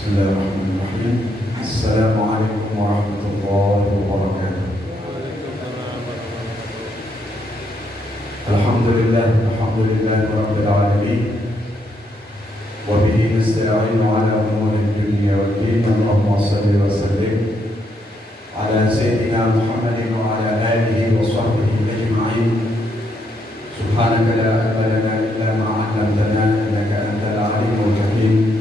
Bismillahirrahmanirrahim. Assalamualaikum warahmatullahi wabarakatuh. Alhamdulillah rabbil alamin. Wa bihi nasta'inu ala umuri dunya wad din. Allahumma shalli wa sallim ala sayyidina Muhammadin wa ala alihi wa sahbihi ajma'in. Subhanaka la ilma lana illa ma 'allamtana innaka antal alimul hakim.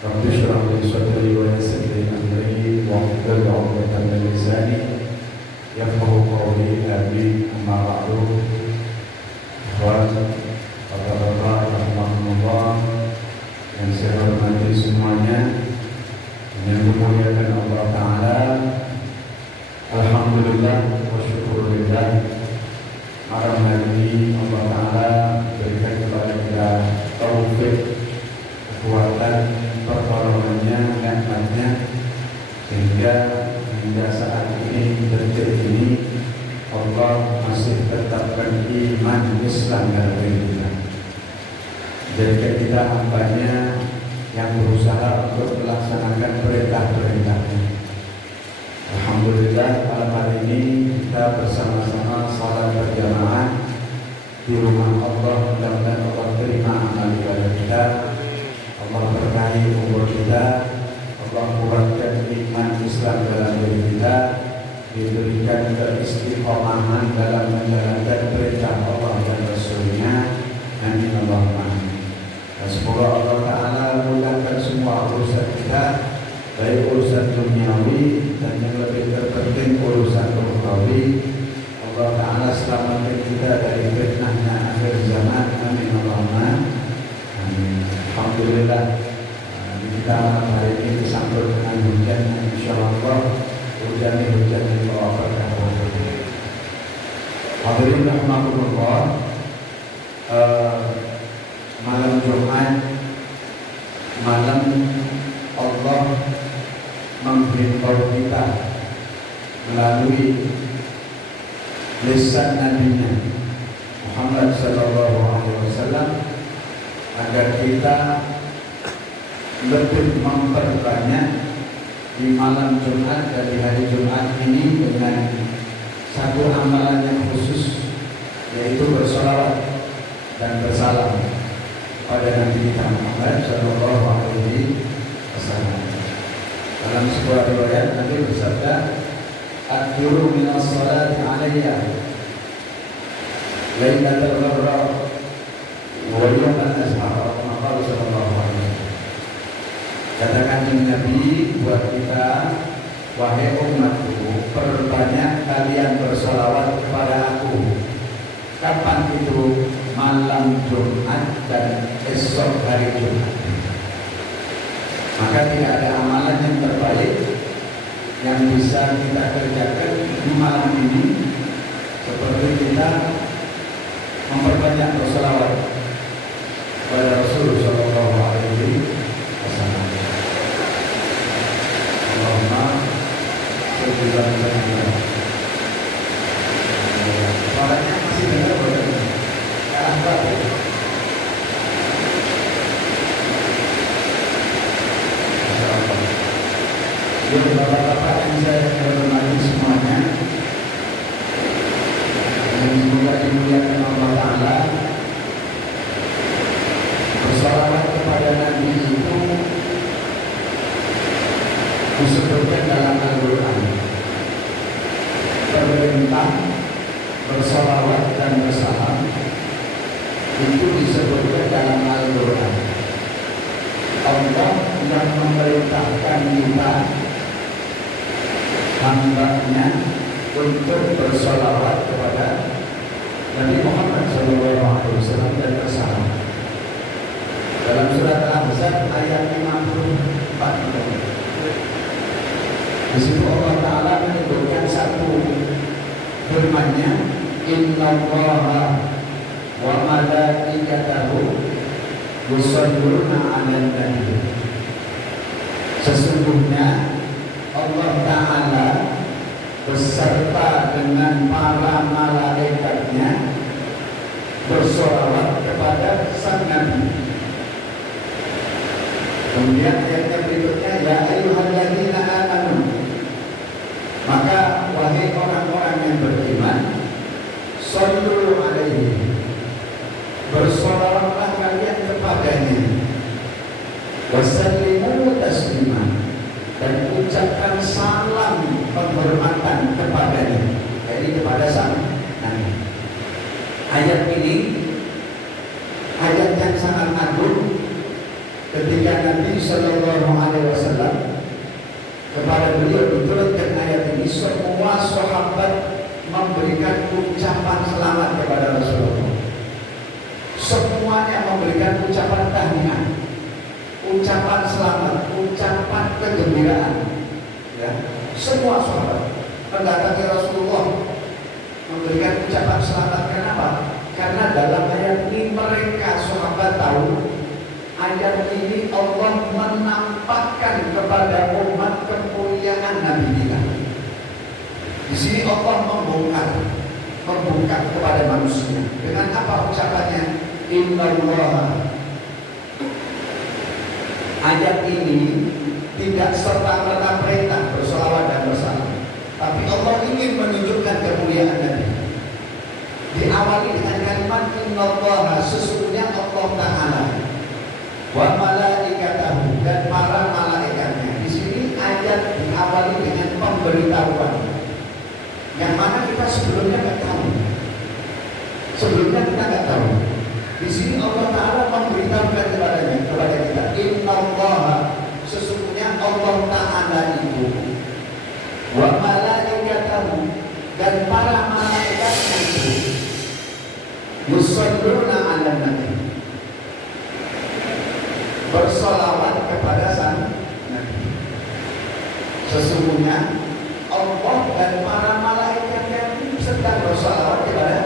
Rabbi shrah li sadri wa yassir li amri wahlul 'uqdatam min lisani yafqahu qawli. Amin. Amma ba'du. Bapak-bapak rahimahumullah yang saya hormati semuanya, yang dimuliakan Allah Ta'ala, alhamdulillah wa syukurillah. Malam hari ini Allah Ta'ala berikan kepada kita taufik, kekuatan, pertolongannya, nikmatnya, sehingga hingga saat ini, detik ini, Allah masih tetapkan iman Islam dalam diri kita. Jadikan kita hambanya yang berusaha untuk melaksanakan perintah-perintahnya. Alhamdulillah, malam hari ini kita bersama-sama salat berjamaah di rumah Allah. Mudah-mudahan Allah terima amal ibadah kita, Allah berkahi umur kita, Allah kuatkan iman Islam dalam diri kita, diberikan keistiqomahan dalam menjalankan perintah Allah dan Rasulnya. Amin Allahumma amin. Dan semoga Allah Ta'ala mudahkan semua urusan kita, baik urusan duniawi dan yang lebih terpenting urusan ukhrawi. Allah Ta'ala selamatkan kita dari fitnahnya akhir zaman. Amin Allahumma amin. Alhamdulillah, kita hari ini disambut dengan hujan, insyaallah hujan yang membawa berkah. Hadirin rahmatullah, malam Jumat, malam Allah menghimbau kita melalui lisan Nabi-Nya Muhammad sallallahu alaihi wasallam agar kita lebih memperbanyak di malam Jumat dan di hari Jumat ini dengan satu amalan yang khusus, yaitu bersolawat dan bersalam pada Nabi kita Muhammad sallallahu alaihi wasallam. Dalam sebuah riwayat Nabi bersabda, "Aktsiru minas salati alayya lailatul gharra wa yawmal azhar." Maka sallallahu alaihi wasallam katakan Nabi buat kita, wahai umatku, perbanyak kalian bersolawat kepada aku. Kapan itu? Malam Jumat dan esok hari Jumat. Maka tidak ada amalan yang terbaik yang bisa kita kerjakan di malam ini seperti kita memperbanyak bersolawat kepada Rasulullah sallallahu alaihi wasallam. Allahumma sholli ala sayyidina. Suaranya masih dengar boleh? Jadi bapak-bapak yang saya hormati semuanya, yang semoga dimuliakan Allah Ta'ala, bersolawat kepada Nabi itu disebutkan dalam Al-Quran. Perintah bersolawat dan bersalam itu disebutkan dalam Al-Quran. Allah yang memerintahkan kita, hamba-Nya, untuk bersolawat kepada Nabi Muhammad SAW dan bersalam. Dalam surat Al-Ahzab ayat 54, di situ Allah Ta'ala menyebutkan satu firman-Nya, Innallaha wa malaikatahu yusholluna 'alan nabi. Sesungguhnya Allah Ta'ala beserta dengan para malaikatnya bersolawat kepada sang Nabi. Kemudian ayatnya berikutnya, ya ayyuhalladzina amanu, maka wahai orang-orang yang beriman, shollu alaihi, bersolawatlah kalian kepadanya, wasallimu taslima, dan ucapkan salam penghormatan kepadanya, jadi kepada sang Nabi. Ayat ini ayat yang sangat agung ketika Nabi Shallallahu Alaihi Wasallam kepada beliau diturunkan ayat ini, semua sahabat memberikan ucapan selamat kepada Rasulullah. Semuanya memberikan ucapan tahniah, ucapan selamat, ucapan kegembiraan. Ya, semua sahabat mendatangi Rasulullah memberikan ucapan selamat. Kenapa? Karena dalam ayat ini mereka sahabat tahu ayat ini Allah menampakkan kepada umat kemuliaan Nabi kita. Di sini Allah membuka kepada manusia dengan apa ucapannya? Innallaha. Ayat ini tidak serta-merta perintah bersolawat dan bersalam, tapi Allah ingin menunjukkan kemuliaan Nabi. Diawali dengan kalimat innallaha, sesungguhnya Allah Ta'ala, wa malaikatahu, dan para malaikatnya. Di sini ayat diawali dengan pemberitahuan yang mana kita sebelumnya nggak tahu. Sebelumnya kita nggak tahu. Di sini Allah Ta'ala memberitahukan kepada kita, innallaha, sesungguhnya Allah Ta'ala itu, wa malaikatahu, dan para malaikatnya itu, yusholluna 'alan nabi, bersolawat kepada sang Nabi. Sesungguhnya Allah dan para malaikatnya itu sedang bersolawat kepada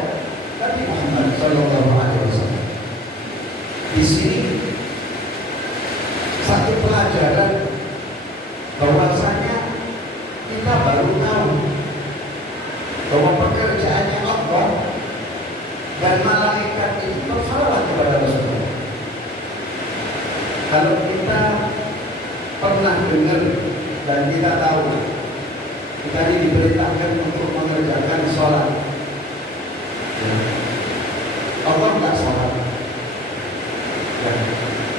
Nabi Muhammad Sallallahu Alaihi Wasallam. Di sini satu pelajaran bahwasanya kita baru tahu bahwa pekerjaannya Allah dan malaikat itu bersolawat kepada Rasulullah. Kalau kita pernah dengar dan kita tahu, kita diperintahkan untuk mengerjakan sholat, Allah tidak sholat.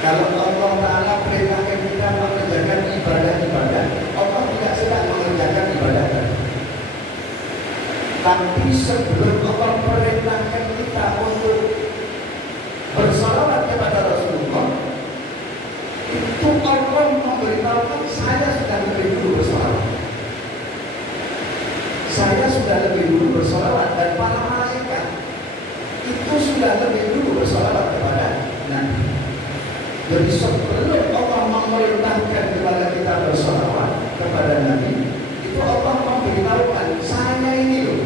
Kalau Allah Ta'ala perintahkan kita mengerjakan ibadah-ibadah, Allah tidak sedang mengerjakan ibadah. Tapi sebelum Allah perintahkan kita untuk bersolawat kepada Rasulullah, itu Allah memberitahukan, saya sudah lebih dulu bersolawat. Saya sudah lebih dulu bersolawat, dan para malaikat itu sudah lebih dulu bersolawat kepada Nabi. Jadi sebelum Allah memerintahkan kepada kita bersolawat kepada Nabi, itu Allah memberitahukan, saya ini loh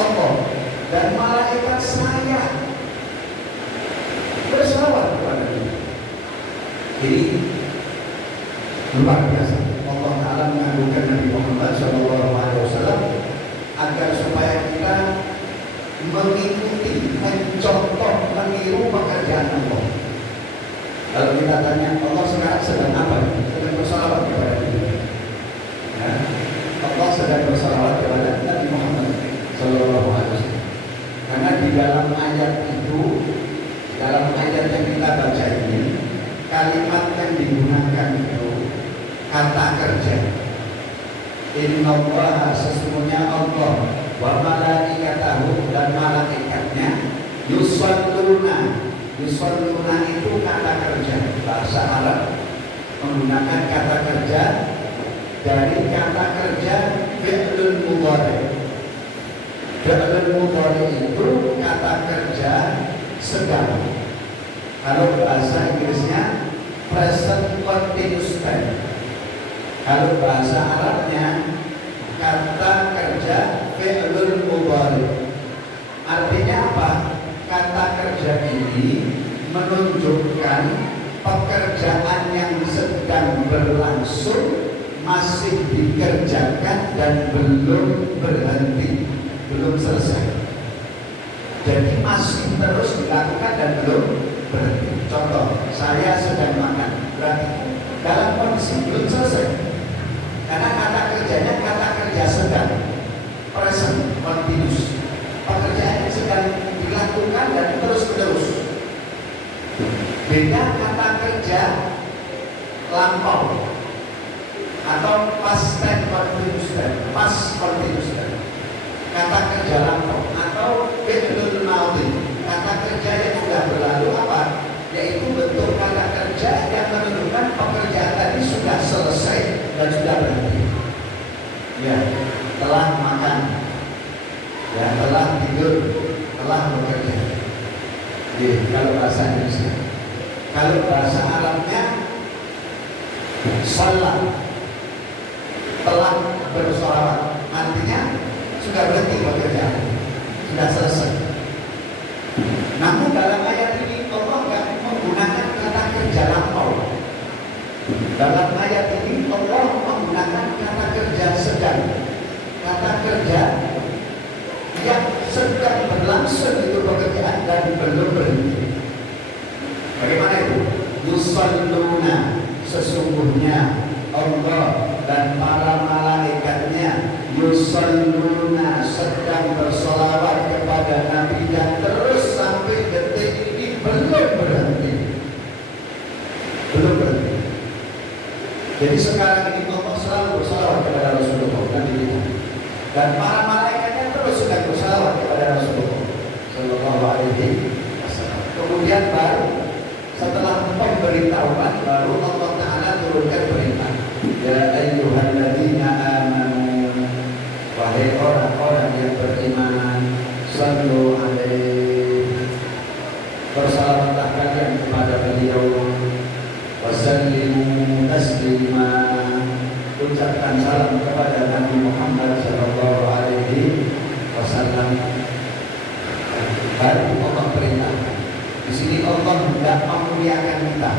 Allah dan malaikat saya bersolawat kepada Nabi. Jadi luar biasa Allah Ta'ala mengagungkan Nabi Muhammad SAW agar supaya kita mengikuti, mencontoh, meniru pekerjaan Allah. Kalau kita tanya Allah sekarang sedang apa? Sedang bersolawat kepada Nabi. Ya, Allah sedang bersolawat kepada Nabi Muhammad SAW. Karena di dalam ayat itu, dalam ayat yang kita baca ini, kalimat yang digunakan itu kata kerja. Innallaha, sesungguhnya Allah, wa malaikatahu, dan malaikatnya, yusholluna. Yusholluna itu kata kerja bahasa Arab, menggunakan kata kerja dari kata kerja fi'lul mudhari. Fi'lul mudhari itu kata kerja sedang. Kalau bahasa Inggrisnya present continuous tense. Kalau bahasa Arabnya kata kerja fi'lul mudhari. Artinya apa? Kata kerja ini menunjukkan pekerjaan yang sedang berlangsung, masih dikerjakan dan belum berhenti, belum selesai. Jadi masih terus dilakukan dan belum berhenti. Contoh, saya sedang makan. kerja lampau atau past continuous tense, kata kerja lampau atau fi'lul madhi, kata kerja yang sudah berlalu apa? Yaitu bentuk kata kerja yang menunjukkan pekerjaan tadi sudah selesai dan sudah berhenti. Ya, telah makan, ya, telah tidur, telah bekerja. Jadi kalau bahasa Indonesia, kalau bahasa Arabnya salat, telah bersolawat, artinya sudah berhenti bekerja, sudah selesai. Namun dalam ayat ini Allah tidak menggunakan kata kerja lampau. Dalam ayat ini Allah menggunakan kata kerja sedang, kata kerja yang sedang berlangsung itu pekerjaan dan belum berhenti. Bagaimana itu? Yusalluna, sesungguhnya Allah dan para malaikatnya, yusalluna, sedang bersolawat kepada Nabi dan terus sampai detik ini belum berhenti. Jadi sekarang ini Allah selalu bersolawat kepada Rasulullah Nabi kita, dan para malaikatnya terus sedang bersolawat kepada Rasulullah Sallallahu Alaihi Wasallam. Kemudian baru setelah pemberitahuan, baru Allah Ta'ala turunkan perintah, ya ayyuhalladzina amanu, wahai orang-orang yang beriman, sallu alaihi, bersalawatlah kalian kepada beliau, wasallimu taslima, ucapkan salam kepada Nabi Muhammad Sallallahu Alaihi Wasallam. Baru Allah perintahkan. Di sini Allah hendak memuliakan kita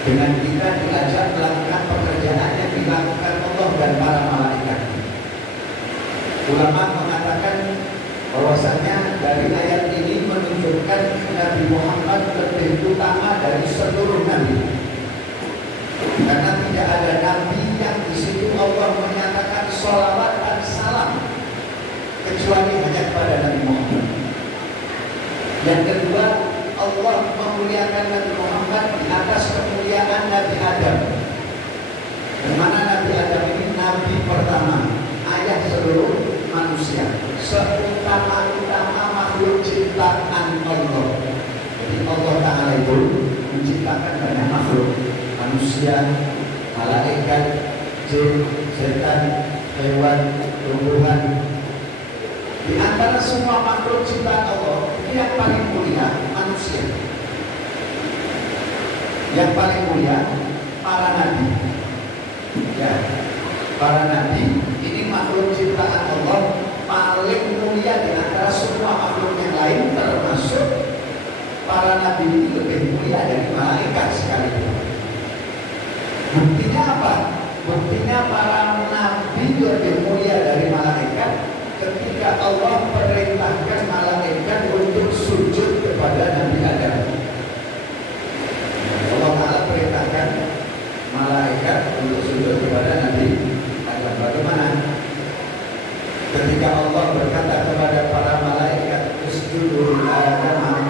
dengan kita diajak melakukan pekerjaan yang dilakukan Allah dan para malaikat. Ulama mengatakan bahwasanya dari ayat ini menunjukkan Nabi Muhammad lebih utama dari seluruh nabi, karena tidak ada nabi yang di situ Allah menyatakan sholawat dan salam kecuali hanya kepada Nabi Muhammad. Yang kedua, Allah memuliakan Nabi Muhammad di atas kemuliaan Nabi Adam. Di mana Nabi Adam ini nabi pertama, ayah seluruh manusia, seutama-utama makhluk ciptaan Allah. Jadi Allah Ta'ala itu menciptakan banyak makhluk, manusia, malaikat, jin, setan, hewan, tumbuhan. Di antara semua makhluk ciptaan Allah, yang paling mulia manusia, yang paling mulia para nabi. Ya, para nabi ini makhluk ciptaan Allah paling mulia di antara semua makhluk yang lain, termasuk para nabi ini lebih mulia dari malaikat sekalipun. Buktinya apa? Buktinya para nabi lebih mulia dari malaikat ketika Allah perintahkan malaikat untuk sujud kepada Nabi Adam. Allah Ta'ala perintahkan malaikat untuk sujud kepada Nabi Adam. Bagaimana? Ketika Allah berkata kepada para malaikat, usjudu Adam,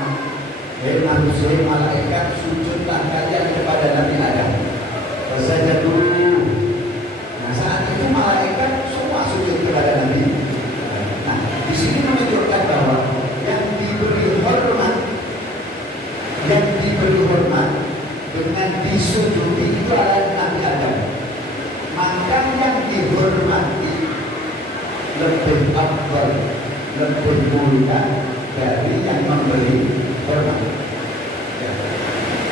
hei manusia, malaikat, sujudlah kalian kepada Nabi Adam. Fasajadu. Nah, saat itu malaikat semua sujud kepada Nabi. Di sini menunjukkan bahwa yang diberi hormat dengan disujudi itu adalah Nabi Adam. Maka yang dihormati lebih afdal, lebih mulia dari yang memberi hormat.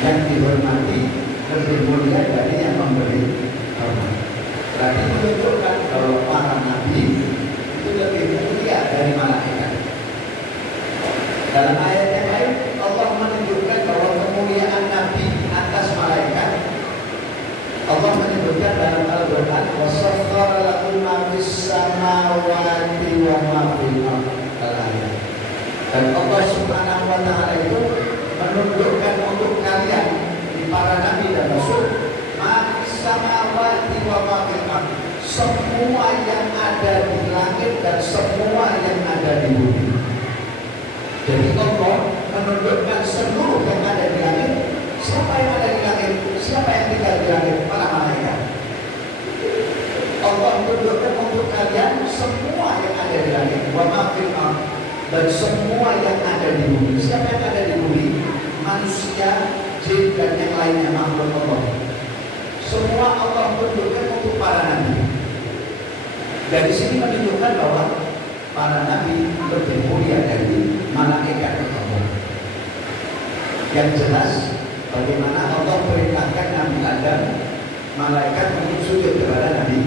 Yang dihormati lebih mulia dari yang memberi hormat. Berarti menunjukkan bahwa para nabi itu lebih mulia dari malaikat. Dalam ayat yang lain Allah menunjukkan bahwa kemuliaan nabi atas malaikat. Allah menyebutkan dalam Al-Quran, wasakhkhara lakum ma fis samawati wa ma fil ardi. Dan Allah Subhanahu wa Ta'ala itu menunjukkan untuk kalian di para nabi dan rasul, ma fis samawati wa ma fil ardi, semua yang ada di langit dan semua yang ada di bumi. Jadi Allah menunjukkan seluruh yang ada di langit. Siapa yang ada dan semua yang ada di bumi. Siapa yang ada di bumi? Manusia, jin, dan yang lainnya makhluk Allah. Semua Allah tunjukkan untuk para nabi. Dari sini menunjukkan bahwa para nabi lebih mulia dari malaikat Allah. Yang jelas, bagaimana Allah perintahkan Nabi Adam, malaikat untuk sujud kepada Nabi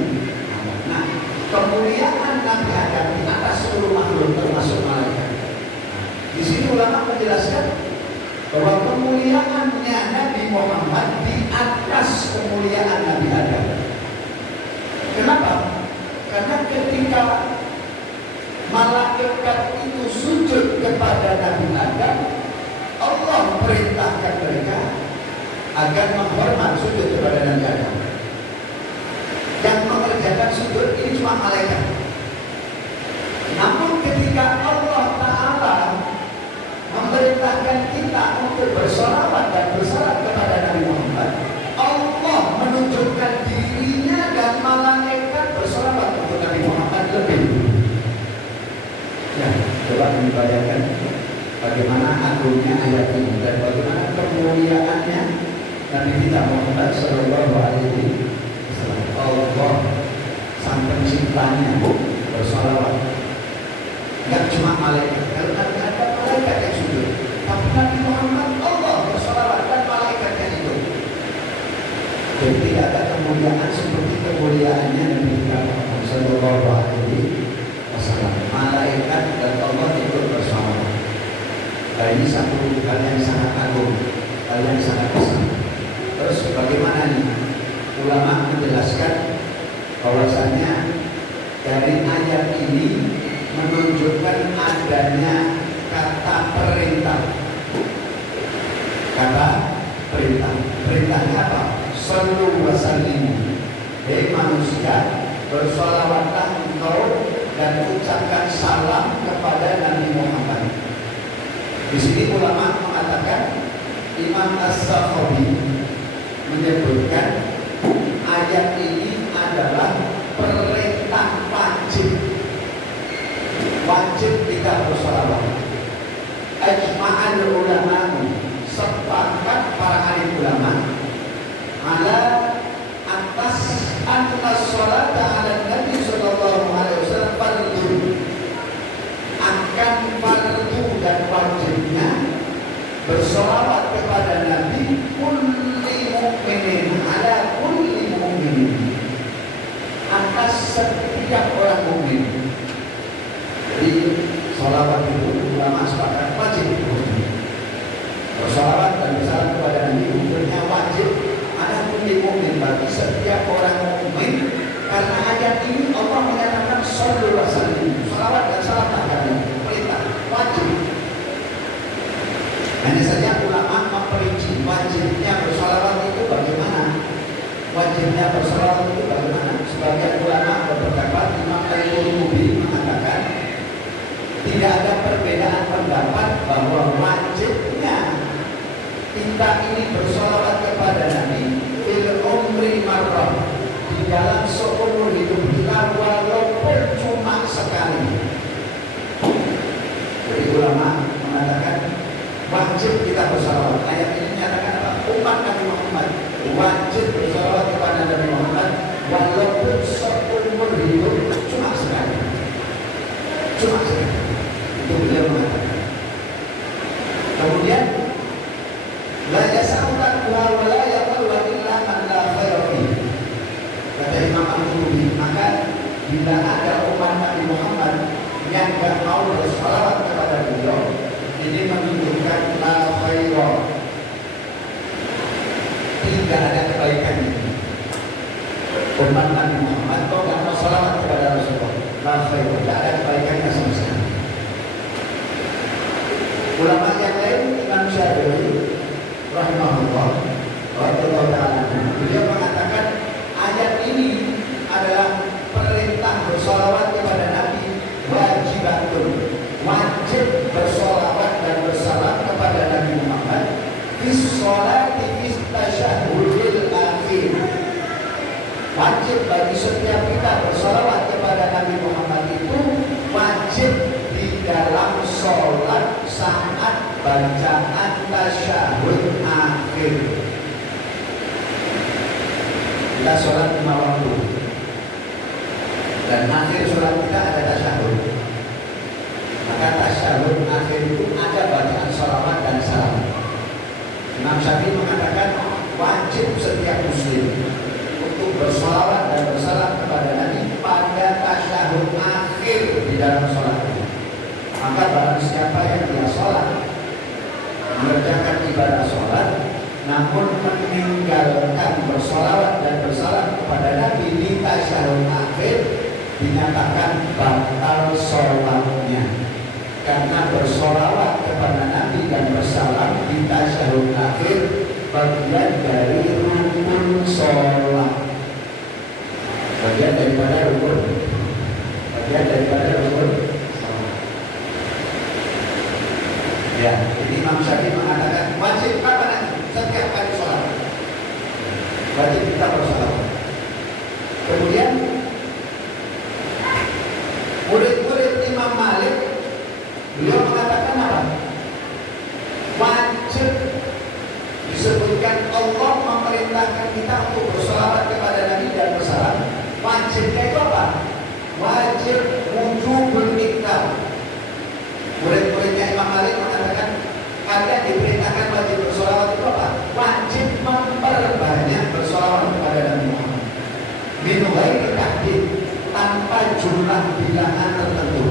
Adam. Nah, kemuliaan Nabi Adam di atas seluruh makhluk termasuk malaikat. Di sini ulama menjelaskan bahwa kemuliaannya Nabi Muhammad di atas kemuliaan Nabi Adam. Kenapa? Karena ketika malaikat itu sujud kepada Nabi Adam, Allah perintahkan mereka agar menghormat sujud kepada Nabi Adam. Yang mengerjakan sujud ini cuma malaikat. Namun ketika Allah Ta'ala memerintahkan kita untuk bersolawat dan bersalat kepada Nabi Muhammad, Allah menunjukkan dirinya dan malaikat bersolawat untuk Nabi Muhammad lebih. Ya, coba dibayangkan bagaimana agungnya ayat ini dan bagaimana kemuliaannya Nabi kita Muhammad Sallallahu Alaihi Wasallam. Allah sang penciptanya bersolawat. Enggak cuma malaikat, kalau ada malaikat yang sujud, tapi Nabi Muhammad Allah bersolawat dan malaikatnya itu. Jadi tidak ada kemuliaan seperti kemuliaannya Nabi kita Muhammad Sallallahu Alaihi Wasallam. Malaikat dan Allah ikut bersolawat. Nah, ini satu hal yang sangat agung, hal yang sangat besar. Terus bagaimana nih? Ulama menjelaskan bahwasanya dari ayat ini menunjukkan adanya kata perintah. Kata perintah. Perintahnya apa? Sallu wa sallimu. Hei manusia, bersolawatlah engkau dan ucapkan salam kepada Nabi Muhammad. Di sini ulama mengatakan, Imam As-Sakhawi menyebutkan ayat ini adalah perintah wajib. Wajib kita bersolawat. Ajma'al ulama, sepakat para ahli ulama ala atas anna sholata ala Nabi sallallahu alaihi wasallam fardu, akan fardu dan wajibnya bersolawat kepada Nabi kulli mu'minin ala kulli mu'minin, atas setiap orang mukmin. Jadi sholawat itu ulama sepakat wajib. Bersolawat dan bersalam kepada Nabi hukumnya wajib ada kulli mu'min, bagi setiap orang mukmin. Karena ayat ini Allah menyatakan shollu wa sallimu, sholawat dan salam kalian perintah wajib. Hanya saja ulama memperinci wajibnya bersolawat itu bagaimana. Wajibnya bersolawat itu bagaimana? Sebagian ulama berpendapat, Imam Al-Qurtubi mengatakan tidak ada perbedaan pendapat bahwa wajibnya kita ini bersolawat kepada Nabi fil umri marrah, di dalam seumur hidup kita walaupun cuma sekali. Jadi ulama mengatakan wajib kita bersalawat. Ayat ini menyatakan apa? Umat Nabi Muhammad wajib bersalawat kepada Nabi Muhammad walaupun seumur hidup cuma sekali. Cuma sekali. Itu beliau mengatakan. Kemudian la yas'aluka wa la yaqulu illa man la khaira fi. Kata Imam Al-Qurtubi, maka bila ada umat Nabi Muhammad yang tidak mau bersalawat kepada beliau, ini menunjukkan la khaira, tidak ada kebaikannya. Umat Nabi Muhammad kau tidak mau salawat kepada Rasulullah, la khaira, tidak ada kebaikannya sama sekali. Ulama yang lain, Imam Syafi'i rahimahullah radhiyallahu ta'ala, beliau mengatakan ayat ini adalah perintah bersolawat kepada Nabi wajibatun, wajib bersolawat dan bersalam kepada Nabi Muhammad bis sholati bis tasyahhudil akhir. Wajib bagi setiap kita bersolawat kepada Nabi Muhammad itu wajib di dalam Kita sholat 5 waktu, dan akhir sholat kita ada tasyahud. Maka tasyahud akhir itu ada bacaan sholawat dan salam. Imam Syafi'i mengatakan wajib setiap muslim untuk bersolawat dan bersalam kepada Nabi pada tasyahud akhir di dalam sholatnya. Maka barang siapa yang dia sholat, mengerjakan ibadah sholat, namun meninggalkan bersolawat dan bersalam kepada Nabi di tasyahud akhir, dinyatakan batal sholatnya. Karena bersolawat kepada Nabi dan bersalam di tasyahud akhir bagian dari rukun sholat, bagian daripada rukun sholat. Ya, jadi Imam Syafi'i mengatakan wajib kapan? Setiap kali sholat wajib kita bersolawat. Kemudian murid-murid Imam Malik, beliau mengatakan apa? Wajib, disebutkan Allah memerintahkan kita untuk bersolawat kepada Nabi dan bersalam. Wajibnya itu apa? Wajib wujubul iqam. Murid-muridnya Imam Malik mengatakan kalian diperintahkan wajib bersolawat itu apa? Wajib memperbanyak bersolawat kepada Nabi Muhammad. Min ghairi tahdid, tanpa jumlah bilangan tertentu.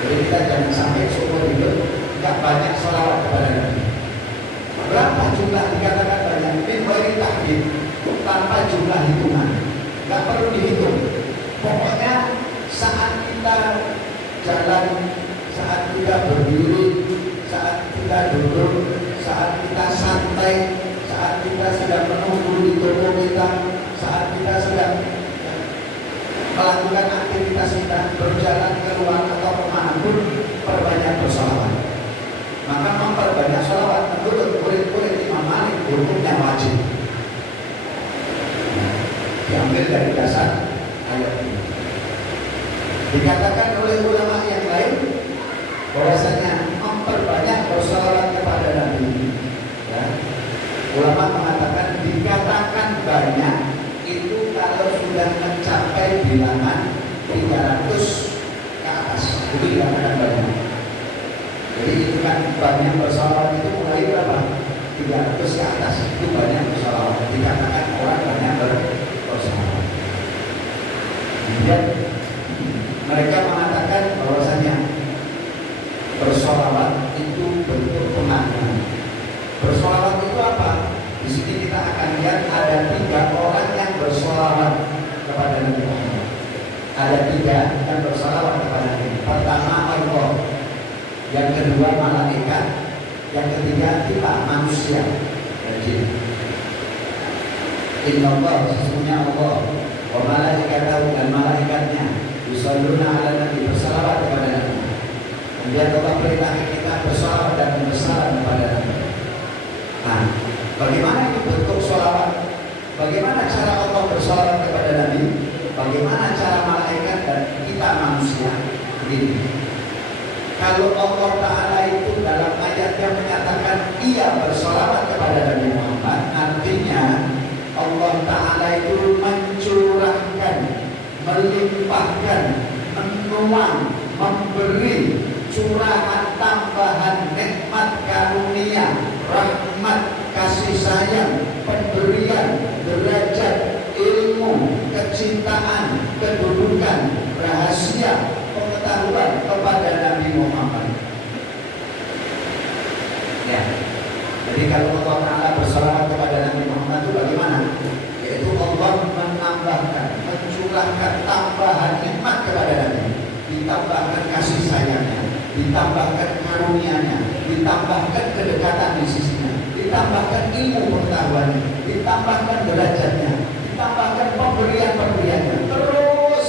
Jadi kita jangan sampai seumur hidup nggak banyak sholawat kepada Nabi. Berapa jumlah dikatakan banyak? Min ghairi tahdid, tanpa jumlah hitungan, nggak perlu dihitung. Pokoknya saat kita jalan, saat kita berdiri, saat kita duduk, saat kita santai, saat kita sedang menunggu di toko kita, saat kita sedang melakukan aktivitas kita, berjalan keluar atau kemanapun, perbanyak bersolawat. Maka memperbanyak sholawat menurut murid-murid Imam Malik hukumnya wajib. Diambil dari dasar ayat ini. Dikatakan oleh ulama yang lain bahwasanya memperbanyak bersolawat kepada Nabi. Ya. Ulama mengatakan dikatakan banyak itu kalau sudah mencapai bilangan 300 ke atas, itu dikatakan banyak. Jadi itu kan banyak bersolawat itu mulai berapa? 300 ke atas, itu banyak bersolawat. Dikatakan orang banyak bersolawat. Kemudian mereka mengatakan bahwasanya bersolawat itu bentuk pengagungan. Bersolawat itu apa? Di sini kita akan lihat ada 3 orang yang bersolawat kepada Nabi Muhammad. Ada 3 yang bersolawat kepada Nabi. Pertama Allah, yang kedua malaikat, yang ketiga kita manusia dan jin. Inna Allah, sesungguhnya Allah, wa malaikatahu, dan malaikatnya, yusalluna ala Nabi, bersalawat kepada Nabi. Kemudian Allah perintahkan kita bersolawat dan bersalam kepada Nabi. Nah, bagaimana itu bentuk sholawat? Bagaimana cara Allah bersolawat kepada Nabi? Bagaimana cara malaikat dan kita manusia? Begini. Kalau Allah Ta'ala itu dalam ayatnya menyatakan ia bersolawat kepada Nabi Muhammad, artinya Allah Ta'ala itu mencurahkan, melimpahkan, menuang, memberi curahan tambahan nikmat karunia, rahmat, kasih sayang, pemberian, derajat, ilmu, kecintaan, kedudukan, rahasia, pengetahuan kepada Nabi Muhammad. Ya. Jadi kalau Allah Ta'ala bersolawat kepada Nabi Muhammad itu bagaimana? Yaitu Allah menambahkan, mencurahkan tambahan nikmat kepada Nabi, ditambahkan kasih sayangnya, ditambahkan karunia-Nya, ditambahkan kedekatan di sisinya, ditambahkan ilmu pengetahuannya, ditambahkan derajatnya, ditambahkan pemberian-pemberiannya. Terus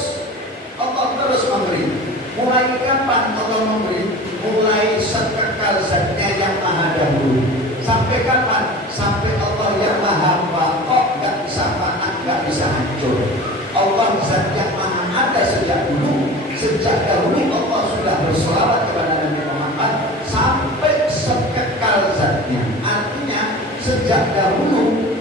Allah terus memberi. Mulai kapan Allah memberi? Mulai sekekal zatnya yang maha dahulu. Sampai kapan? Sampai Allah yang maha baqa, gak bisa fana, gak bisa hancur. Allah zat yang maha ada sejak dulu. Sejak dahulu Allah sudah bersolawat kepada Nabi Muhammad sampai sekekal zatnya. Artinya sejak dahulu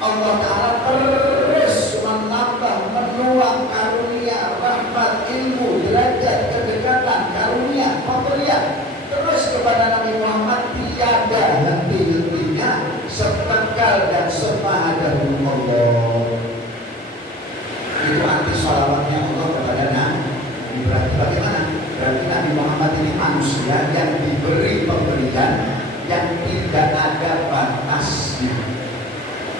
Allah Ta'ala terus menambah, menuang karunia, rahmat, ilmu, derajat, kedekatan, karunia, pemberian terus kepada Nabi Muhammad tiada henti-hentinya, sekekal dan semahadahum Allah. Itu arti salawatnya Allah kepada Nabi. Berarti bagaimana? Berarti Nabi Muhammad ini manusia yang diberi pemberian yang tidak ada batasnya.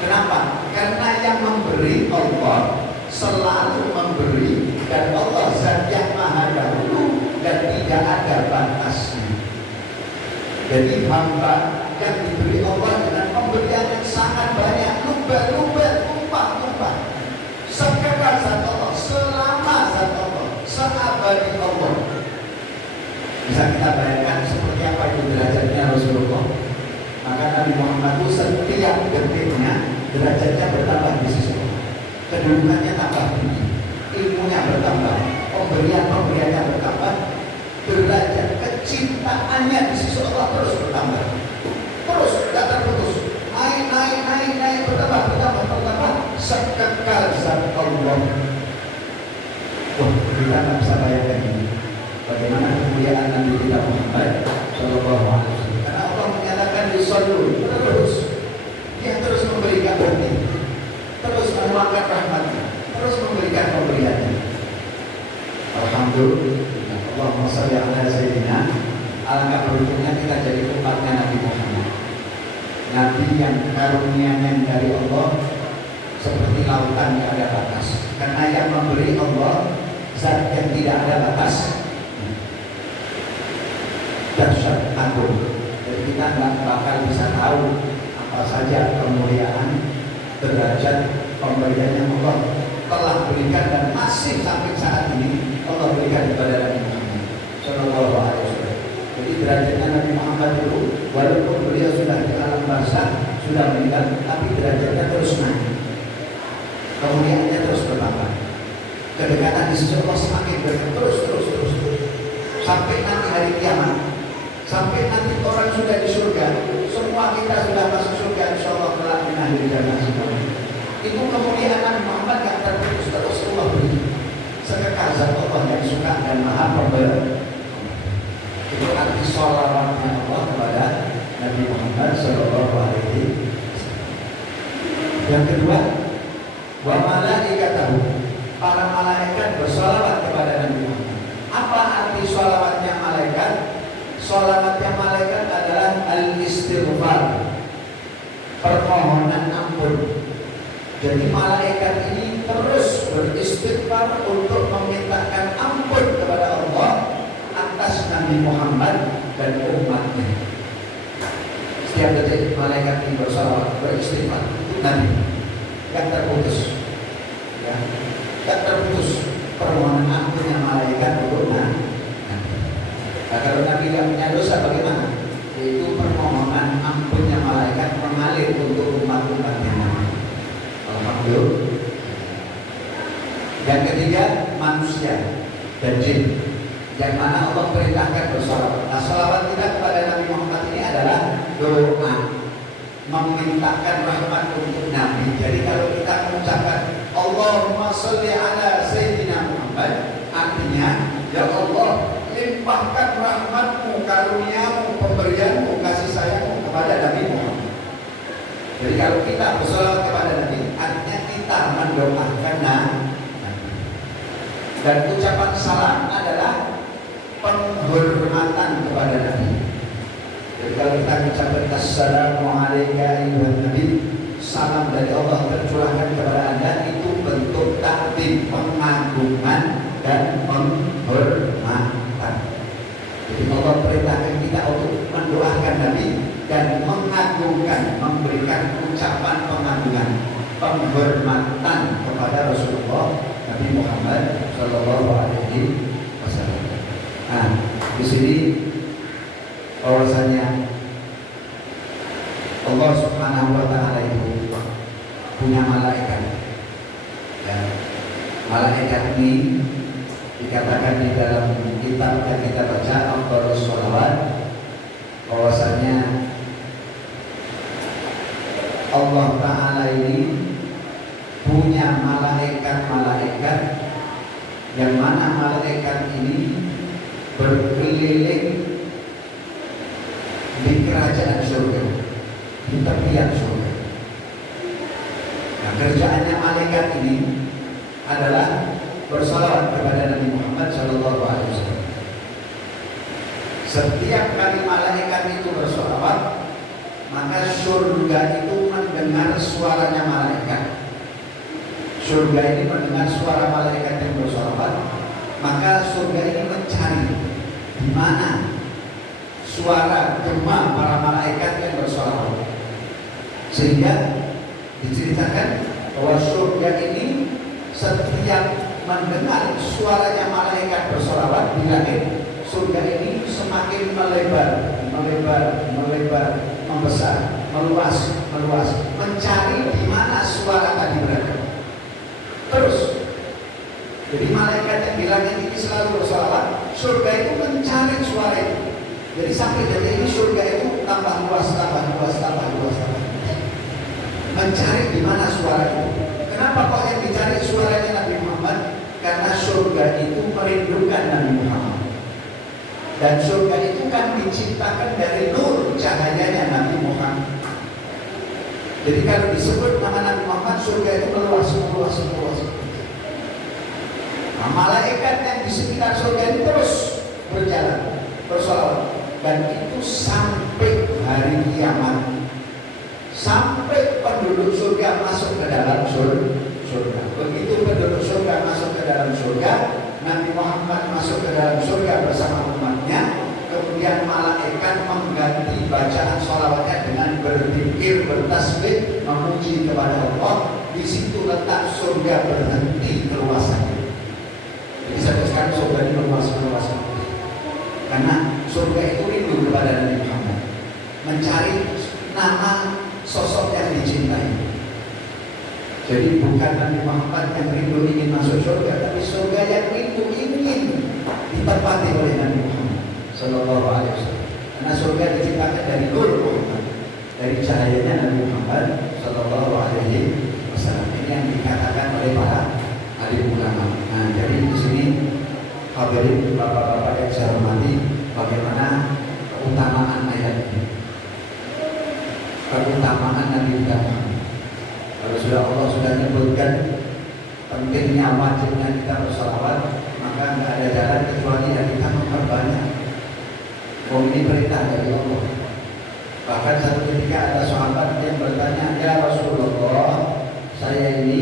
Kenapa? Karena yang memberi Allah selalu memberi, dan Allah zat yang maha dahulu dan tidak ada batasnya. Jadi hamba yang diberi Allah dengan pemberian yang sangat banyak, luber-luber, tumpah-tumpah, sekekal zat Allah, selama zat Allah, seabadi Allah. Bisa kita bayangkan seperti apa itu derajatnya Rasulullah. Maka Nabi Muhammad itu setiap detiknya derajatnya bertambah di sisi Allah, kedudukannya tambah tinggi, ilmunya bertambah, pemberiannya bertambah, derajat kecintaannya di sisi Allah terus bertambah, terus tidak terputus, naik, bertambah, sekekal zat Allah. Wah, kita tak bisa bayangkan ini bagaimana kemuliaan Nabi kita Muhammad Sallallahu Alaihi Wasallam. Karena Allah menyatakan di Sallu terus, dia terus memberikan berkah, terus menuangkan rahmatnya, terus memberikan pemberiannya. Alhamdulillah, Allahumma shalli ala sayyidina. Alangkah beruntungnya kita jadi umatnya Nabi Muhammad, Nabi yang karunia-Nya dari Allah seperti lautan yang ada batas. Karena yang memberi Allah zat yang tidak ada batas, dahsyat agung. Jadi kita nggak bakal bisa tahu apa saja kemuliaan, derajat, pemberian yang Allah telah berikan dan masih sampai saat ini Allah berikan kepada Nabi Muhammad Sallallahu Alaihi Wasallam. Jadi derajatnya Nabi Muhammad itu walaupun beliau sudah di alam barzakh, sudah meninggal, tapi derajatnya terus naik, kemuliaannya terus bertambah, kedekatan di sisi Allah semakin bertambah terus sampai nanti hari kiamat, sampai nanti orang sudah di surga, semua kita sudah masuk surga insyaallah kelak di akhir zaman semua. Itu kemuliaan Nabi Muhammad yang terputus terus Allah beri, sekekal zat Allah yang suka dan maha pemberi. Itu arti sholawatnya Allah kepada Nabi Muhammad Sallallahu Alaihi Wasallam. Yang kedua, wa malaikatahu, para malaikat bersolawat kepada Nabi Muhammad. Apa arti sholawatnya malaikat? Sholawatnya malaikat adalah al-istighfar, permohonan ampun. Jadi malaikat ini terus beristighfar untuk memintakan ampun kepada Allah atas Nabi Muhammad dan umatnya. Setiap detik malaikat ini bersolawat, beristighfar untuk Nabi, yang terputus, ya, tak terputus permohonan ampunnya malaikat untuk Nabi. Nah, kalau Nabi tidak punya dosa bagaimana? Yaitu permohonan ampunnya malaikat mengalir untuk umat-umatnya. Alhamdulillah. Yang ketiga, manusia dan jin, yang mana Allah perintahkan bersolawat. Nah, solawat kita kepada Nabi Muhammad ini adalah doa, memintakan rahmat untuk Nabi. Jadi kalau kita mengucapkan Allahumma sholli ala sayyidina Muhammad, artinya ya Allah, limpahkan rahmatmu, karuniamu, pemberianmu, kasih sayangmu kepada Nabi Muhammad. Jadi kalau kita bersolawat kepada Nabi, artinya kita mendoakan Nabi. Dan ucapan salam adalah penghormatan kepada Nabi. Jadi kalau kita ucapkan assalamu alayka ayyuhan nabi, salam dari Allah tercurahkan kepada Anda, itu bentuk takdim, pengagungan dan penghormatan. Jadi Allah perintahkan kita untuk mendoakan Nabi dan mengagungkan, memberikan ucapan pengagungan, penghormatan kepada Rasulullah Nabi Muhammad Sallallahu Alaihi Wasallam. Nah, di sini bahwasanya Allah Subhanahu Wa Taala itu punya malaikat. Ya, malaikat ini dikatakan di dalam kitab yang kita baca Afdhalus Sholawat, bahwasanya Allah Allah Ta'ala ini punya malaikat-malaikat yang mana malaikat ini berkeliling di kerajaan surga, di tepian surga. Nah, kerjaannya malaikat ini adalah bersalawat kepada Nabi Muhammad SAW. Setiap kali malaikat itu bersalawat, maka surga itu mendengar suaranya malaikat. Surga ini mendengar suara malaikat yang bersalawat, maka surga ini mencari di mana suara gema para malaikat yang bersalawat. Sehingga diceritakan bahwa surga ini setiap mendengar suaranya malaikat bersalawat di langit, surga ini semakin melebar, membesar, meluas, mencari di mana suara tadi berada. Terus, jadi malaikat yang di langit ini selalu bersalawat, surga itu mencari suara itu. Jadi sampai detik ini surga itu tambah luas, mencari di mana suara itu. Kenapa kok yang dicari suaranya Nabi Muhammad? Karena surga itu merindukan Nabi Muhammad. Dan surga itu kan diciptakan dari nur cahayanya Nabi Muhammad. Jadi kalau disebut nama Nabi Muhammad, surga itu meluas. Nah, malaikat yang di sekitar surga ini terus berjalan, bersolawat. Dan itu sampai hari kiamat, sampai penduduk surga masuk ke dalam surga. Begitu penduduk surga masuk ke dalam surga, Nabi Muhammad masuk ke dalam surga bersama umatnya. Kemudian malaikat mengganti bacaan sholawatnya dengan berzikir, bertasbih, memuji kepada Allah. Di situ letak surga berhenti keluasannya. Jadi sampai sekarang surga ini luas. Karena surga itu rindu kepada Nabi Muhammad, mencari nama sosok yang dicintai. Jadi bukan Nabi Muhammad yang rindu ingin masuk surga, tapi surga yang rindu ingin ditempati oleh Nabi Muhammad Sallallahu Alaihi Wasallam. Karena surga diciptakan dari nur Muhammad, dari cahayanya Nabi Muhammad Sallallahu Alaihi Wasallam. Ini yang dikatakan oleh para alim ulama. Nah, jadi di sini hadirin bapak-bapak yang saya hormati, bagaimana keutamaan ayat ini, keutamaan Nabi Muhammad. Kalau sudah Allah sudah menyebutkan pentingnya wajibnya kita bersalawat, maka tidak ada jalan kecuali yang kita memperbanyak. Ini perintah dari Allah. Bahkan satu ketika ada sahabat yang bertanya, ya Rasulullah, saya ini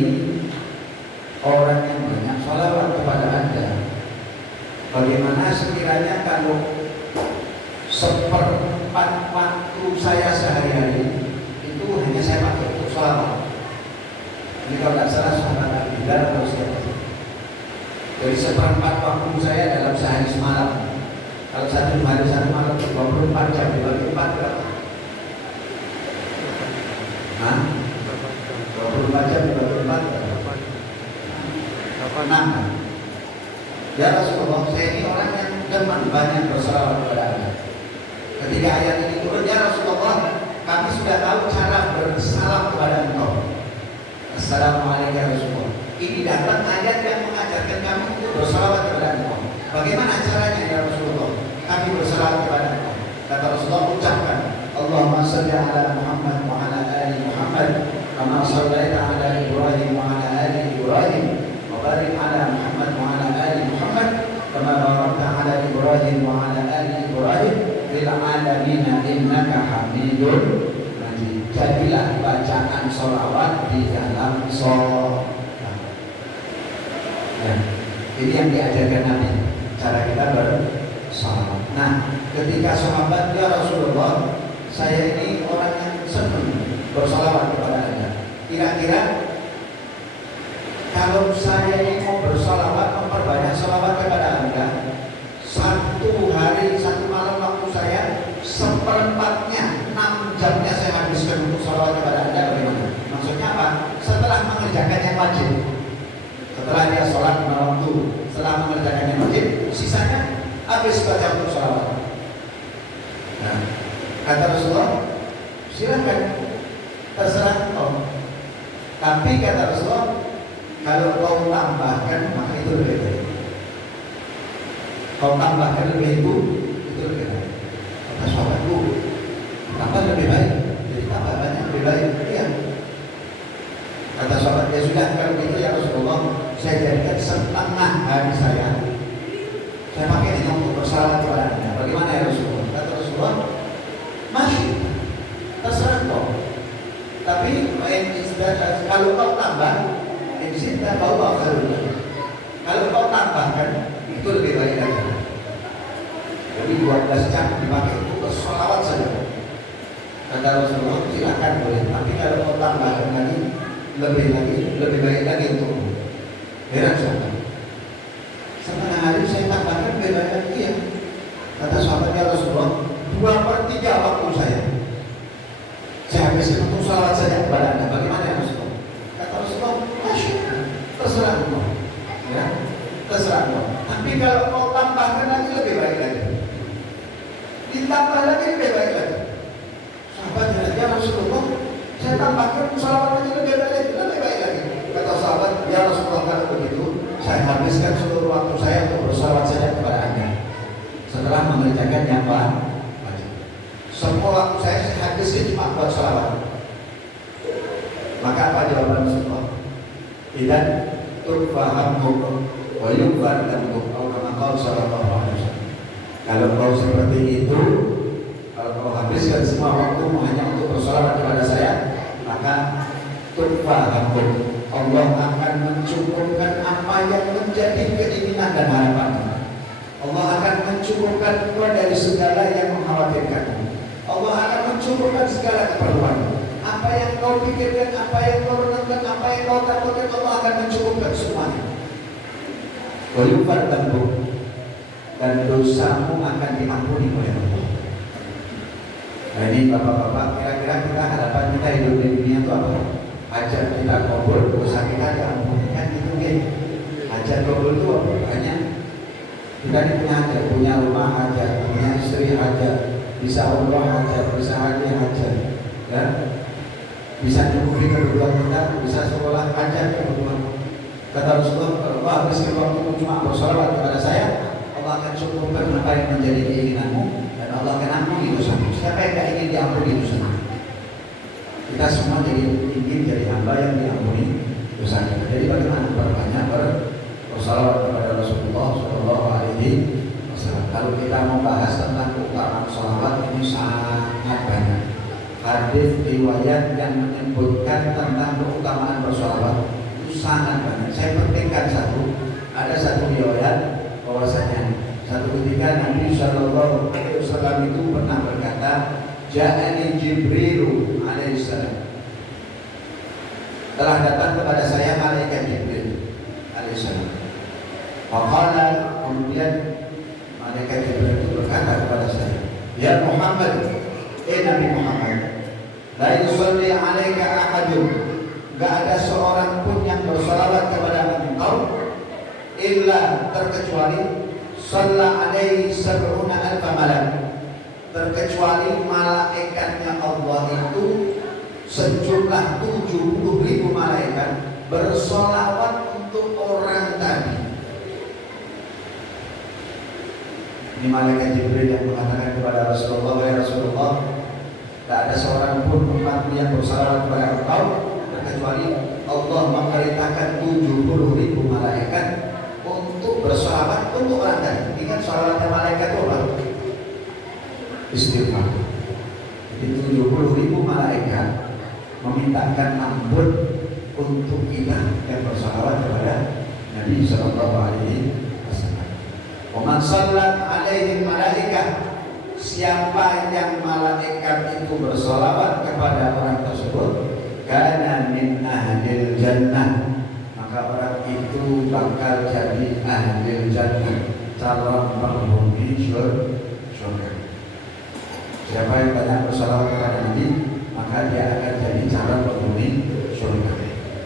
orang yang banyak salawat kepada Anda. Bagaimana sekiranya kalau seperempat waktu saya sehari-hari itu hanya saya pakai untuk salawat? Ini kalau tidak salah sahabat Nabi atau siapa? Jadi seperempat waktu saya dalam sehari semalam. Kalau satu hari satu malam 24 jam dibagi 4 berapa? 24 jam dibagi 4 berapa? 6. Ya Rasulullah, saya ini orang yang demen banyak bersalawat kepada Anda. Ketika ayat ini turun, ya Rasulullah, kami sudah tahu cara bersalam kepada Engkau. Assalamualaikum ya Rasulullah. Ini datang ayat yang mengajarkan kami untuk bersalawat kepada Engkau. Bagaimana caranya ya Rasulullah? Kami bersalawat kepada Engkau. Kata Rasulullah, ucapkan Allahumma salli ala Muhammad wa ala ali Muhammad kama sallaita ala Ibrahim wa ala ali Ibrahim wa barik ala Muhammad wa ala ali Muhammad kama barakta ala Ibrahim wa ala ali Ibrahim fil alamin innaka Hamidun Majid. Jadilah bacaan sholawat di dalam sholat. Ya, ini yang diajarkan Nabi, cara kita bersalawat. Nah, ketika sahabat, ya Rasulullah, saya ini orang yang senang bersalawat kepada Anda. Kira-kira kalau saya ini mau bersalawat, memperbanyak salawat kepada Anda, satu hari, satu malam waktu saya, seperempatnya, 6 jamnya saya habiskan untuk salawat kepada Anda, bagaimana? Maksudnya apa? Setelah mengerjakan yang wajib, setelah dia sholat waktu, setelah mengerjakan yang wajib, sisanya habis baca untuk salawat. Nah, kata Rasulullah, silakan, terserah engkau. Tapi kata Rasulullah, kalau kau tambahkan maka itu lebih baik. Kau tambahkan lebih itu lebih baik. Kata sahabatku, tambah lebih baik. Jadi tambah banyak lebih baik. Iya. Kata sahabat, ya sudah kalau gitu ya Rasulullah, saya jadikan setengah hari saya pakai ini untuk bersalat kepada Anda. Bagaimana ya Rasulullah? Kata Rasulullah, masih terserah kau. Tapi kalau kau tambah, kalau kau tambahkan itu lebih baik lagi. Jadi 12 jam dipakai untuk bersolawat saja. Kata Rasulullah, silakan boleh. Tapi kalau kau tambahkan lagi, lebih baik lagi untuk heran saja. Setengah hari saya tambahkan lebih baik lagi ya. Kata sahabatnya Rasulullah, 2/3 waktu saya habiskan untuk salawat saja kepada Anda. Bagaimana ya Rasulullah? Kata Rasulullah, terserah engkau. Ya, terserah engkau. Tapi kalau kau tambahkan lagi lebih baik lagi. Ditambah lagi lebih baik lagi. Sahabatnya lagi, ya Rasulullah, saya tambahkan salawat lagi lebih baik lagi. Kata sahabat, ya Rasulullah, kalau begitu saya habiskan seluruh waktu saya untuk bersalawat saja kepada Anda. Setelah mengerjakan yang wajib. Semua waktu saya habiskan cuma buat salawat. Maka apa jawaban Rasulullah? Tidak turfaham hukum wa yukbar dan hukum kama sallallahu alaihi wasallam. Kalau kau seperti itu, kalau kau habiskan semua waktumu hanya untuk bersalawat kepada saya, maka turfaham hukum, Allah akan mencukupkan apa yang menjadi keinginan dan harapanmu. Allah akan mencukupkan kau dari segala yang mengkhawatirkanmu. Allah akan mencukupkan segala keperluan. Apa yang kau pikirkan, apa yang kau renungkan, apa yang kau takutkan, Allah akan mencukupkan semuanya. Wayufar dan dosamu akan diampuni oleh Allah. Nah ini bapak-bapak, kira-kira kita harapan kita hidup di dunia itu apa? Hajat kita kabul, dosa kita diampuni. Kan itu kan? Hajat kabul itu apa? Banyak. Kita ini punya hajat, punya rumah hajat, punya istri hajat, bisa umroh hajat, bisa haji hajat, ya, bisa cukupi kebutuhan kita, bisa sekolah hajat kebutuhan. Kata Rasulullah, kalau kau habiskan waktu cuma bersolawat kepada saya, Allah akan cukupkan apa yang menjadi keinginanmu dan Allah akan ampuni dosamu. Siapa yang tidak ingin diampuni dosanya? Kita semua ingin jadi hamba yang diampuni dosanya. Jadi bagaimana? Perbanyak bersolawat kepada Rasulullah Shallallahu Alaihi Wasallam. Kalau kita mau bahas tentang keutamaan sholawat, ini sangat banyak hadis riwayat yang menyebutkan tentang keutamaan bersolawat, itu sangat banyak. Saya pentingkan satu. Ada satu riwayat bahwasanya satu ketika Nabi Shallallahu Alaihi Wasallam itu pernah berkata, Ja'ani Jibril alaihissalam, telah datang kepada saya malaikat Jibril alaihissalam. Faqala, kemudian malaikat Jibril itu berkata kepada saya, ya Muhammad, Nabi Muhammad, la yusalli alaika ahadun, enggak ada seorang pun yang bersalawat kepada engkau illa terkecuali shalla alaihi sab'una alfa malak, terkecuali malaikatnya Allah itu sejumlah 70.000 malaikat bersolawat untuk orang tadi. Ini malaikat Jibril yang mengatakan kepada Rasulullah, ya Rasulullah, tidak ada seorang pun umatmu yang bersalawat kepada engkau kecuali Allah memerintahkan 70.000 malaikat untuk bersalawat untuk orang tadi. Ingat salawatnya malaikat itu apa? Istighfar. Jadi 70.000 malaikat memintakan ampun untuk kita yang bersalawat kepada Nabi Sallallahu Alaihi Wasallam. Waman sallat alaihi malaikah, siapa yang malaikat itu bersalawat kepada orang tersebut, kana min ahlil jannah, maka orang itu bakal jadi ahlil jannah, calon penghuni surga. Siapa yang banyak bersalawat kepada Nabi, maka dia akan jadi calon penghuni surga.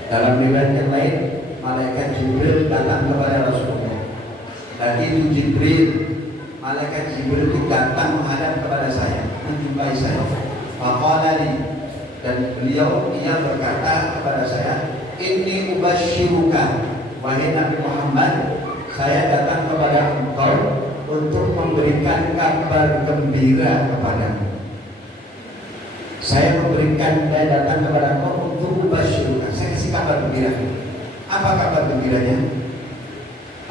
Dalam riwayat yang lain, malaikat Jibril datang kepada Rasulullah. Tadi itu Jibril, malaikat Jibril itu datang menghadap kepada saya, menjumpai saya. Faqala li, dan beliau berkata kepada saya, Inni ubasyiruka, wahai Nabi Muhammad, saya datang kepada engkau untuk memberikan kabar gembira kepadamu. Saya datang kepada engkau untuk ubasyiruka, saya kasih kabar gembira. Apa kabar gembiranya?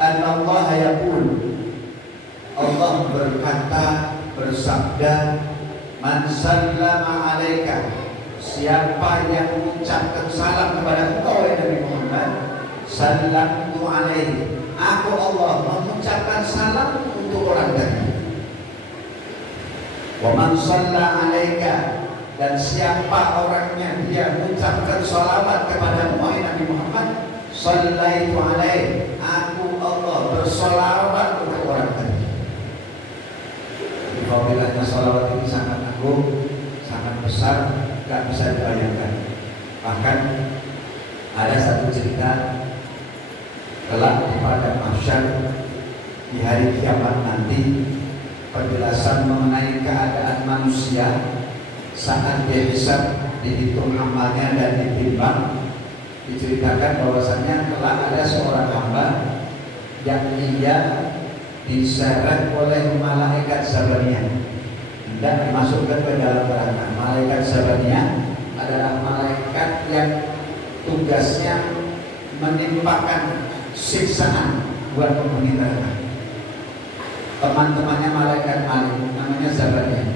Allah yaqul, Allah berkata, bersabda, man sallama alaika, siapa yang mengucapkan salam kepada engkau ya Nabi Muhammad, sallamtu alaihi, aku Allah mengucapkan salam untuk orang tadi. Wa man shalla alaika, dan siapa orangnya dia mengucapkan salawat kepada Nabi Muhammad, sallaitu alaihi, aku Allah bersolawat untuk orang tadi. Fadilahnya salawat ini sangat agung, sangat besar, gak bisa dibayangkan. Bahkan ada satu cerita kelak pada mahsyar di hari kiamat nanti, penjelasan mengenai keadaan manusia saat dia hisab, dihitung amalnya dan ditimbang. Diceritakan bahwasannya kelak ada seorang hamba yang dia diseret oleh malaikat Zabaniyah, tidak dimasukkan ke dalam neraka. Malaikat Zabaniyah adalah malaikat yang tugasnya menimpakan siksaan buat penghuni neraka. Teman-temannya malaikat Malik, namanya Zabaniyah.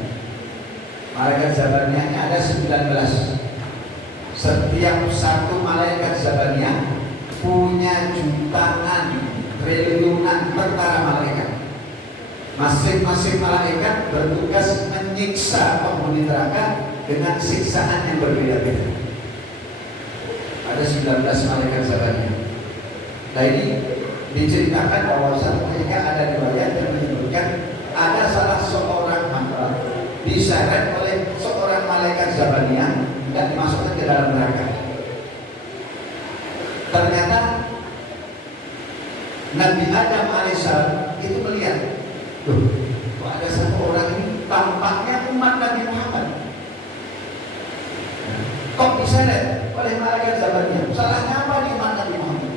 Malaikat Zabaniyah ini ada 19. Setiap satu malaikat Zabaniyah punya jutaan, triliunan tentara malaikat. Masing-masing malaikat bertugas menyiksa penghuni neraka dengan siksaan yang berbeda-beda. Ada 19 malaikat Zabaniyah. Nah ini diceritakan bahwa ketika ada riwayat yang menyebutkan ada salah seorang hamba diseret oleh seorang malaikat Zabaniyah dan dimasukkan ke dalam neraka. Ternyata Nabi Adam alaihissalam itu melihat, loh, kok ada satu orang ini tampaknya umat Nabi Muhammad, kok diseret oleh malaikat Zabaniyah? Salahnya apa di umat Nabi Muhammad?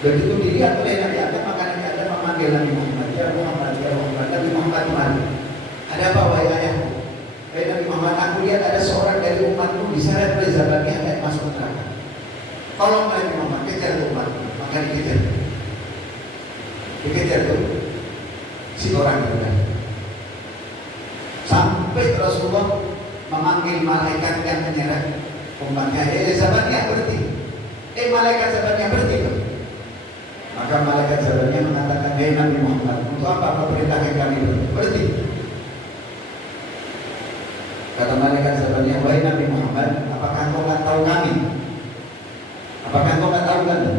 Begitu dilihat oleh Nabi Adam, maka Nabi Adam memanggil Nabi Muhammad, ya Muhammad, ya Muhammad. Nabi Muhammad kemana? Ada apa wahai ayahku? Wahai Nabi Muhammad, aku lihat ada seorang dari umatmu diseret oleh Zabaniyah dan masuk ke neraka. Tolong Nabi Muhammad, kejar umatmu. Maka dikejar tuh si orang itu. Sampai Rasulullah memanggil malaikat yang menyeret umatnya, Zabaniyah berhenti. Malaikat Zabaniyah berhenti tuh. Maka malaikat Zabaniyah mengatakan, hei Nabi Muhammad, untuk apa perintahkan kami berhenti? Kata malaikat Zabaniyah, wahai Nabi Muhammad, apakah kau tak tahu kami? Apakah kau tak tahu kami?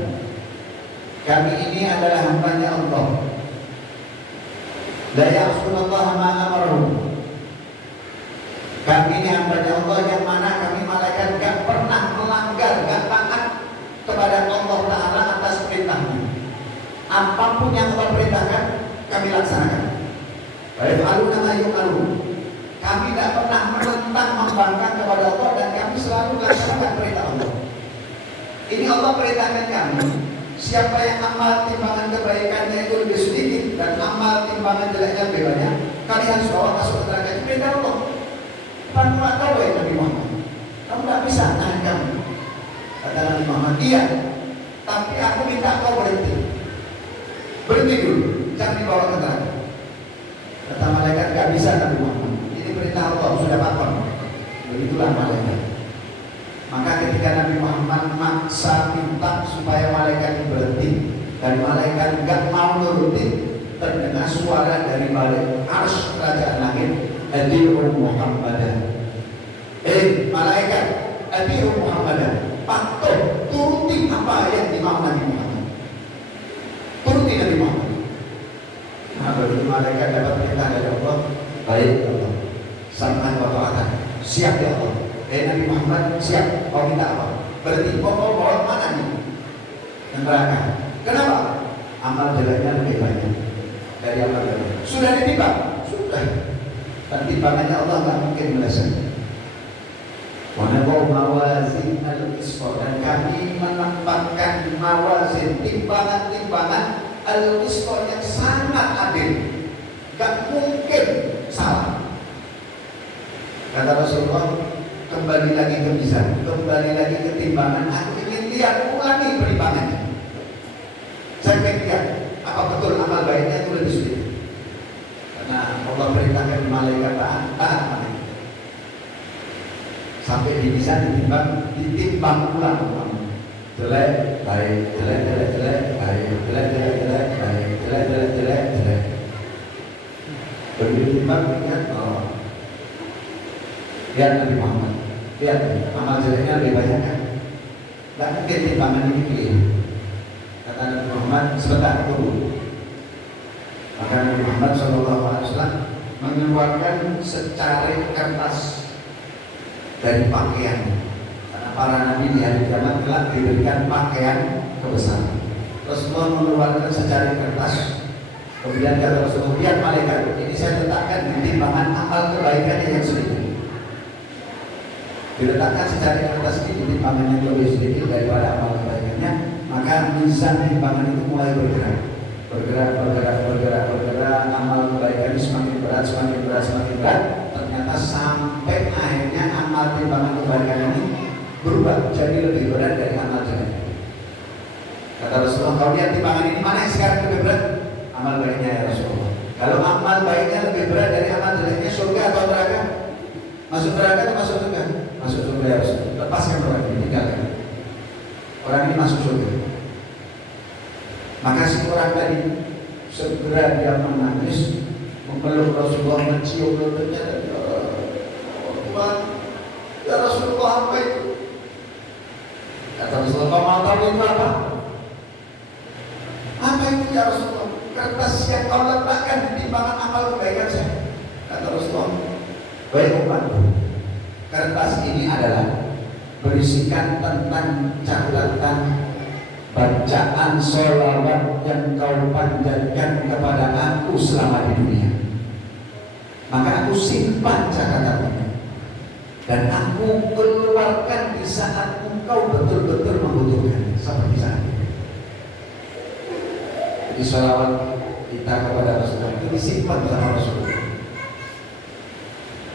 Kami ini adalah hamba-Nya Allah. La ya'sunallaha ma amarahum. Kami ini hamba-Nya Allah yang mana kami malaikat gak pernah melanggar, gak taat kepada Allah Ta'ala atas perintahnya. Apapun yang Allah perintahkan, kami laksanakan. Baik aluna ma yu'alun. Kami tidak pernah menentang, membangkang kepada Allah, dan kami selalu melaksanakan perintah Allah. Ini Allah perintahkan kami. Siapa yang amal timbangan kebaikannya itu lebih sedikit dan amal timbangan jeleknya lebih banyak, kalian harus bawa masuk ke neraka. Itu perintah Allah. Kamu tak tahu ya Nabi Muhammad? Kamu tak bisa nahan kamu. Kata Nabi Muhammad, iya. Tapi aku minta kau berhenti. Berhenti dulu, jangan dibawa ke neraka. Kata malaikat, gak bisa Nabi Muhammad. Ini perintah Allah, sudah patut. Begitulah malaikat. Maka ketika Nabi Muhammad maksa minta supaya malaikat itu berhenti dan malaikat enggak mau nuruti, terdengar suara dari balik arsy kerajaan langit, adi'u Muhammadan. Malaikat, adi'u Muhammadan, patuh turuti apa yang dimau Nabi Muhammad. Turuti Nabi Muhammad. Nah, begitu malaikat dapat perintah dari Allah, baik Allah, sam'an wa ta'atan, siap ya Allah. Nabi Muhammad siap, kau minta apa? Berarti kau bawa mana nih? Neraka. Kenapa? Amal jeleknya lebih banyak dari amal jelek. Sudah ditimbang? Sudah. Dan timbangannya Allah nggak mungkin meleset. Wa nabau mawazin al-qisṭ, dan kami timbangan-timbangan al-qisṭah yang sangat adil, gak mungkin salah. Kata Rasulullah, kembali lagi ke mizan, kembali lagi ke timbangan. Aku ingin lihat ulangi perimbangannya. Saya ingin lihat apa betul amal baiknya itu lebih sulit. Karena Allah perintahkan malaikat taat sampai di mizan ditimbang ulang. Jelek, baik, jelek, jelek, jelek, baik, jelek, jelek, jelek, baik, jelek, jelek, jelek, jelek. Begitu timbang, ingat, lihat Nabi Muhammad, lihat amal jeleknya lebih banyak kan? Tidak mungkin timbangan ini pilih. Kata Nabi Muhammad, sebentar tunggu. Maka Nabi Muhammad SAW mengeluarkan secari kertas dari pakaian. Para nabi di hari kiamat telah diberikan pakaian kebesaran. Rasulullah mengeluarkan secari kertas. Kemudian kata Rasulullah, lihat malaikat, ini saya letakkan di timbangan amal kebaikan yang sedikit. Diletakkan secari kertas ini di timbangan yang lebih sedikit daripada amal kebaikannya, maka mizan timbangan itu mulai bergerak. Amal kebaikan ini semakin berat. Ternyata sampai akhirnya amal timbangan kebaikan ini berubah jadi lebih berat dari amal jelek. Kata Rasulullah, kalau lihat timbangan ini mana yang sekarang lebih berat? Amal baiknya ya Rasulullah. Kalau amal baiknya lebih berat dari amal jeleknya, surga atau neraka? Masuk neraka atau masuk surga? Masuk surga ya Rasulullah. Lepaskan orang ini, tinggalkan. Orang ini masuk surga. Maka si orang tadi segera dia menangis, memeluk Rasulullah, mencium lututnya dan Tuhan, ya Rasulullah, apa itu? Kata Rasulullah, kau mau tahu itu apa? Apa itu ya Rasulullah? Kertas yang kau letakkan di timbangan amal kebaikan saya. Kata Rasulullah, baik umatku, kertas ini adalah berisikan tentang catatan bacaan sholawat yang kau panjatkan kepada aku selama di dunia. Maka aku simpan catatan ini dan aku keluarkan di saat engkau betul-betul membutuhkan, seperti saat ini. Jadi sholawat kita kepada Rasulullah itu disimpan sama Rasulullah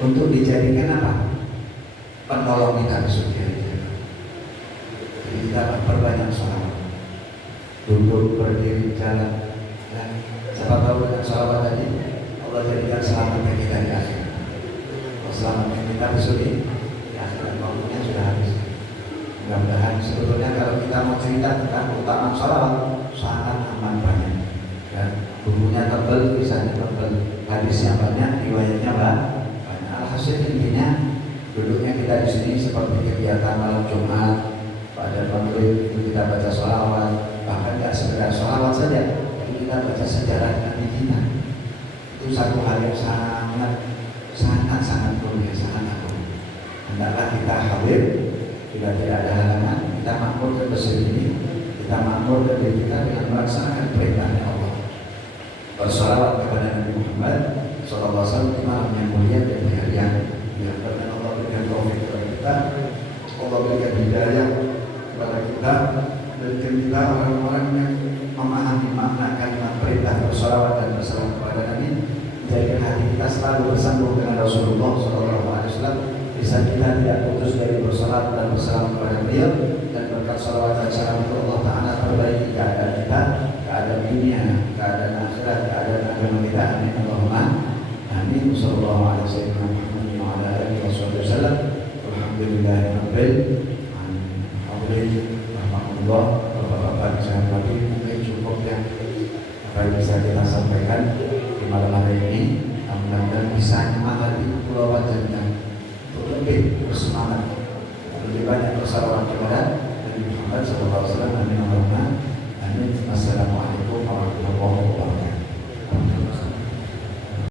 untuk dijadikan apa? Penolong kita ke surga. Jadi kita perbanyak sholawat, duduk, berdiri, jalan. Dan siapa tahu dengan sholawat tadi Allah jadikan selamat kita di akhir. Selamatnya kita besok ini ya, dan waktunya sudah habis. Mudah-mudahan sebetulnya kalau kita mau cerita tentang keutamaan sholawat sangat amat banyak dan bukunya tebal, tulisannya tebal, hadisnya banyak, riwayatnya banyak. Alhasil intinya duduknya kita di sini seperti kegiatan malam Jumat pada maghrib itu kita baca sholawat, bahkan tidak sekedar sholawat saja, tapi kita baca sejarah Nabi kita. Itu satu hal yang sangat mulia, sangat agung. Hendaklah kita hadir, bila tidak ada halangan, kita makmur ke masjid ini, kita makmur ke diri kita dengan melaksanakan perintahnya Allah. Bersolawat kepada Nabi Muhammad SAW di malam yang mulia dan di hari yang diharapkan Allah berikan taufik kepada kita, Allah berikan hidayah kepada kita, berikan kita orang-orang yang memahami makna kalimat perintah bersolawat dan bersalam kepada Nabi. Jadikan hati kita selalu bersambung dengan Rasulullah SAW. Bisa kita tidak putus dari bersolat dan bersalam kepada beliau, dan berkat salawat dan salam itu Allah Ta'ala perbaiki keadaan kita, keadaan dunia, keadaan akhirat, keadaan agama kita. Amin Allahumma amin. Sallallahu alaihi wasallam wa ala alihi wasallam. Alhamdulillahirabbil alamin. Alhamdulillah. Bapak-bapak saya hormati, mungkin cukup ya apa yang bisa kita sampaikan di malam hari ini. Mudah-mudahan bisa menyemangati pulau wajahnya untuk lebih bersemangat, lebih banyak bersalawat kepada Nabi Muhammad SAW.